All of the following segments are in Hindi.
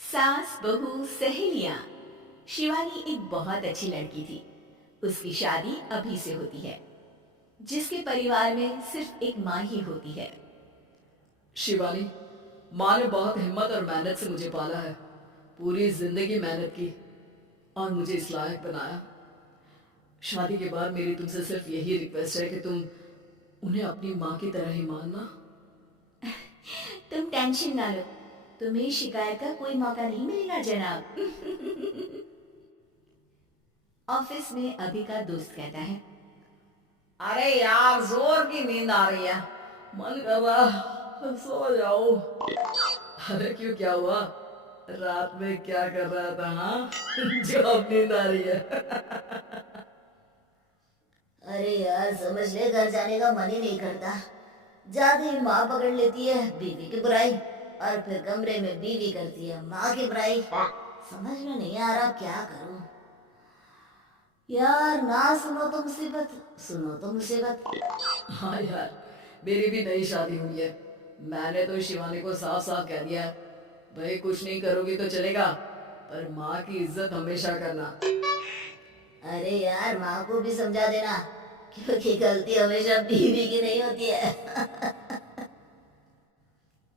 सास बहू सहेलियां। शिवानी एक बहुत अच्छी लड़की थी। उसकी शादी अभी से होती है, जिसके परिवार में सिर्फ एक माँ ही होती है। शिवानी, माँ ने बहुत हिम्मत और मेहनत से मुझे पाला है। पूरी जिंदगी मेहनत की और मुझे इस लायक बनाया। शादी के बाद मेरी तुमसे सिर्फ यही रिक्वेस्ट है कि तुम उन्हें अपनी माँ की तरह ही मानना। तुम टेंशन ना लो, तुम्हें शिकायत का कोई मौका नहीं मिलेगा जनाब। ऑफिस में अभी का दोस्त कहता है। अरे यार, जोर की नींद आ रही है। मन कर रहा सो जाओ। अरे क्यों, क्या हुआ? रात में क्या कर रहा था? हाँ जो अब नींद आ रही है। अरे यार, समझ ले, घर जाने का मन ही नहीं करता। जाते ही माँ पकड़ लेती है बीवी की बुराई, और फिर कमरे में बीवी करती है माँ की बुराई। समझ में नहीं आ रहा क्या करूं। यार, ना सुनो तो मुसीबत, सुनो तो मुसीबत। हाँ यार, मेरी भी नई शादी हुई है। मैंने तो शिवानी को साफ साफ कह दिया है, भाई कुछ नहीं करोगी तो चलेगा, पर माँ की इज्जत हमेशा करना। अरे यार, माँ को भी समझा देना, क्योंकि गलती हमेशा बीवी की नहीं होती है।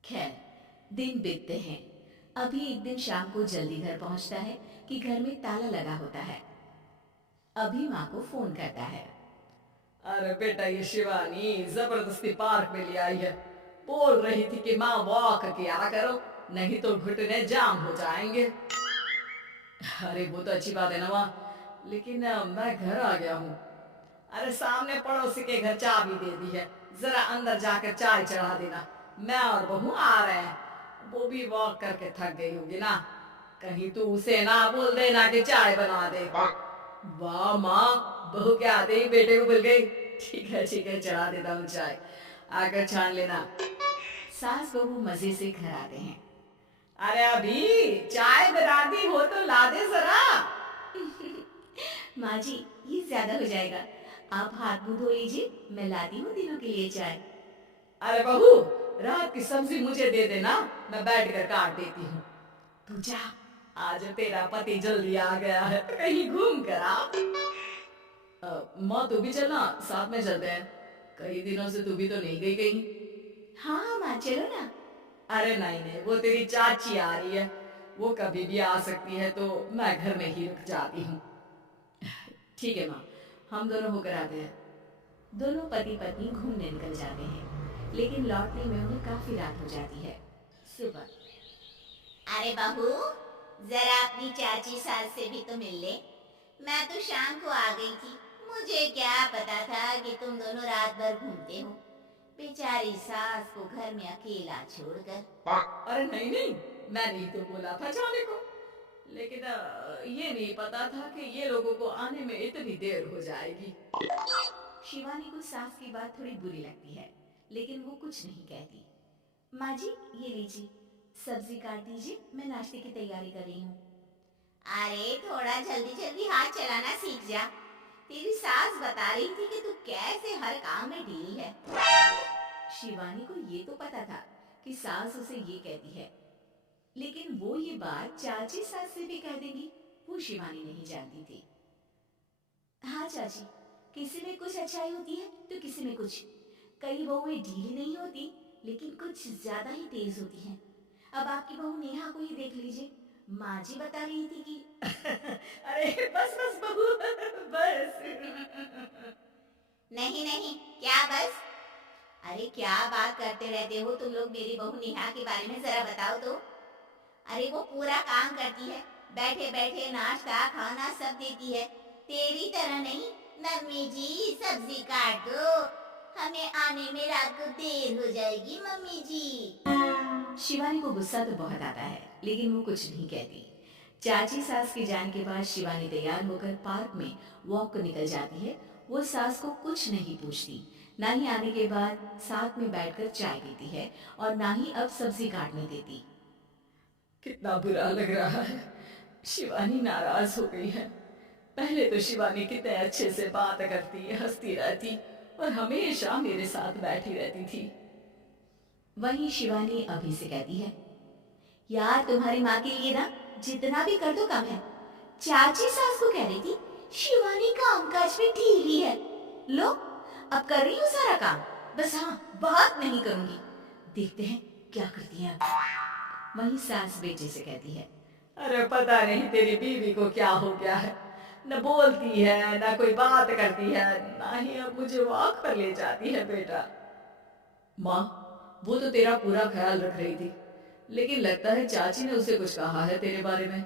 खैर, दिन बीतते हैं। अभी एक दिन शाम को जल्दी घर पहुंचता है कि घर में ताला लगा होता है। अभी माँ को फोन करता है। अरे बेटा, ये शिवानी जबरदस्ती पार्क में ले आई है। बोल रही थी कि माँ वॉक किया करो, नहीं तो घुटने जाम हो जाएंगे। अरे वो तो अच्छी बात है ना माँ, लेकिन मैं घर आ गया हूँ। अरे सामने पड़ोसी के घर चाबी दे दी है, जरा अंदर जाकर चाय चढ़ा देना। मैं और बहू आ रहे हैं। वो भी वॉक करके थक गई होगी ना, कहीं तू उसे ना बोल देना कि चाय बना दे। वाह माँ, बहू के आते ही बेटे को भूल गई। ठीक है, चढ़ा देता हूँ चाय, आकर छान लेना। सास बहू मजे से घर आते हैं। अरे अभी चाय बनाती हो तो ला दे जरा। माँ जी, ये ज्यादा हो जाएगा। आप हाथ मुंह धो लीजिए, मैं लाती हूँ तीनों के लिए चाय। अरे बहू, रात की सब्जी मुझे दे देना, मैं बैठ कर काट देती हूँ। तू जा, आज तेरा पति जल्दी आ गया है तो कहीं घूम कर आ। माँ तू भी चलना, साथ में चलते हैं। कई दिनों से तू भी तो नहीं गई कहीं। हाँ हाँ माँ, चलो ना। अरे नहीं नहीं, वो तेरी चाची आ रही है, वो कभी भी आ सकती है, तो मैं घर में ही रुक जाती हूँ। ठीक है माँ, हम दोनों होकर आते हैं। दोनों पति पत्नी घूमने निकल जाते हैं, लेकिन लौटने में उन्हें काफी रात हो जाती है। सुबह। अरे बहू, जरा अपनी चाची सास से भी तो मिल ले। मैं तो शाम को आ गई थी, मुझे क्या पता था कि तुम दोनों रात भर घूमते हो। बेचारी सास को घर में अकेला छोड़कर। अरे नहीं नहीं, मैंने ही तो बोला था जाने को, लेकिन ये नहीं पता था कि ये लोगों को आने में इतनी देर हो जाएगी। शिवानी को सास की बात थोड़ी बुरी लगती है, लेकिन वो कुछ नहीं कहती। माँ जी, ये लीजिए, सब्जी काट दीजिए, मैं नाश्ते की तैयारी कर रही हूँ। अरे थोड़ा जल्दी जल्दी हाथ चलाना सीख जा। तेरी सास बता रही थी कि तू कैसे हर काम में ढीली है। शिवानी को ये तो पता था कि सास उसे ये कहती है, लेकिन वो ये बात चाची सास से भी कह देगी, वो शिवानी नहीं जानती थी। हाँ चाची, किसी में कुछ अच्छाई होती है तो किसी में कुछ। कई बहुएं ढीली नहीं होती, लेकिन कुछ ज्यादा ही तेज होती हैं। अब आपकी बहू नेहा को ही देख लीजिए। माँ जी बता रही थी कि अरे बस बस बहू, बस। नहीं नहीं, क्या बस? अरे क्या बात करते रहते हो तुम लोग मेरी बहू नेहा के बारे में, जरा बताओ तो। अरे वो पूरा काम करती है, बैठे बैठे नाश्ता खाना सब देती है। तेरी तरह नहीं। मम्मी जी सब्जी काट दो, हमें आने में रात को देर हो जाएगी मम्मी जी। शिवानी को गुस्सा तो बहुत आता है, लेकिन वो कुछ नहीं कहती। चाची सास के जाने के बाद शिवानी तैयार होकर पार्क में वॉक को निकल जाती है। वो सास को कुछ नहीं पूछती, ना ही आने के बाद साथ में बैठकर चाय पीती है, और ना ही अब सब्जी काटने देती। कितना बुरा लग रहा है, शिवानी नाराज हो गई है। पहले तो शिवानी कितने अच्छे से बात करती, हंसती रहती और हमेशा मेरे साथ बैठी रहती थी। वहीं शिवानी अभी से कहती है, यार तुम्हारी माँ के लिए ना जितना भी कर दो कम है। चाची सास को कह रही थी शिवानी काम काज में ढीली है। लो अब कर रही हूँ सारा काम, बस हाँ बात नहीं करूंगी। देखते हैं क्या करती हैं अब। वही सास बेटे से कहती है, अरे पता नहीं तेरी बीवी को क्या हो गया है, न बोलती है न कोई बात करती है, ना ही अब मुझे वॉक पर ले जाती है बेटा। माँ, वो तो तेरा पूरा ख्याल रख रही थी, लेकिन लगता है चाची ने उसे कुछ कहा है तेरे बारे में।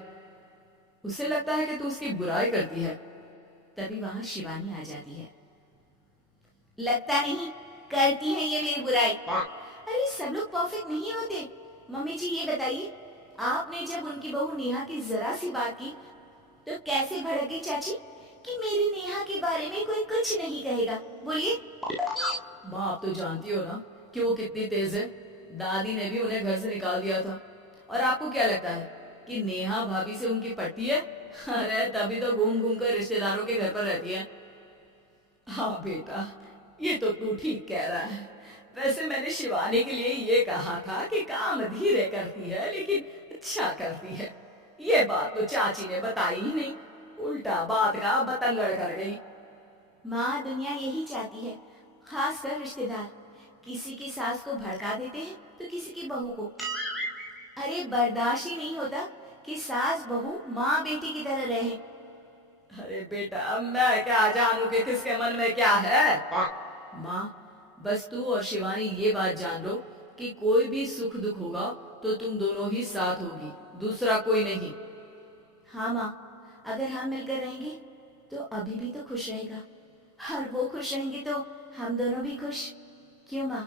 उसे लगता है कि तू उसकी बुराई करती है। तभी वहां शिवानी आ जाती है। लगता नहीं करती है ये मेरी बुराई। अरे सब लोग परफेक्ट नहीं होते। मम्मी जी ये बताइए, आपने जब उनकी बहू नेहा की जरा सी बात की तो कैसे भड़क गई चाची कि मेरी नेहा के बारे में कोई कुछ नहीं कहेगा? बोलिए। माँ, आप तो जानती हो ना कि वो कितनी तेज है। दादी ने भी उन्हें घर से निकाल दिया था। और आपको क्या लगता है कि नेहा भाभी से उनकी पट्टी है? अरे तभी तो घूम घूम कर रिश्तेदारों के घर पर रहती है। हाँ बेटा, ये तो तू ठीक कह रहा है। वैसे मैंने शिवानी के लिए ये कहा था कि काम धीरे करती है लेकिन अच्छा करती है। ये बात तो चाची ने बताई ही नहीं, उल्टा बात का बतंगड़ कर गई। माँ दुनिया यही चाहती है, खासकर रिश्तेदार किसी की सास को भड़का देते हैं तो किसी की बहू को। अरे बर्दाश्त ही नहीं होता कि सास बहू माँ बेटी की तरह रहे। अरे बेटा, मैं क्या जानू कि किसके मन में क्या है। माँ, बस तू और शिवानी ये बात जान लो कि कोई भी सुख दुख होगा तो तुम दोनों ही साथ होगी, दूसरा कोई नहीं। हाँ माँ, अगर हम मिलकर रहेंगे तो अभी भी तो खुश रहेगा, और वो खुश रहेंगे तो हम दोनों भी खुश। क्यों माँ?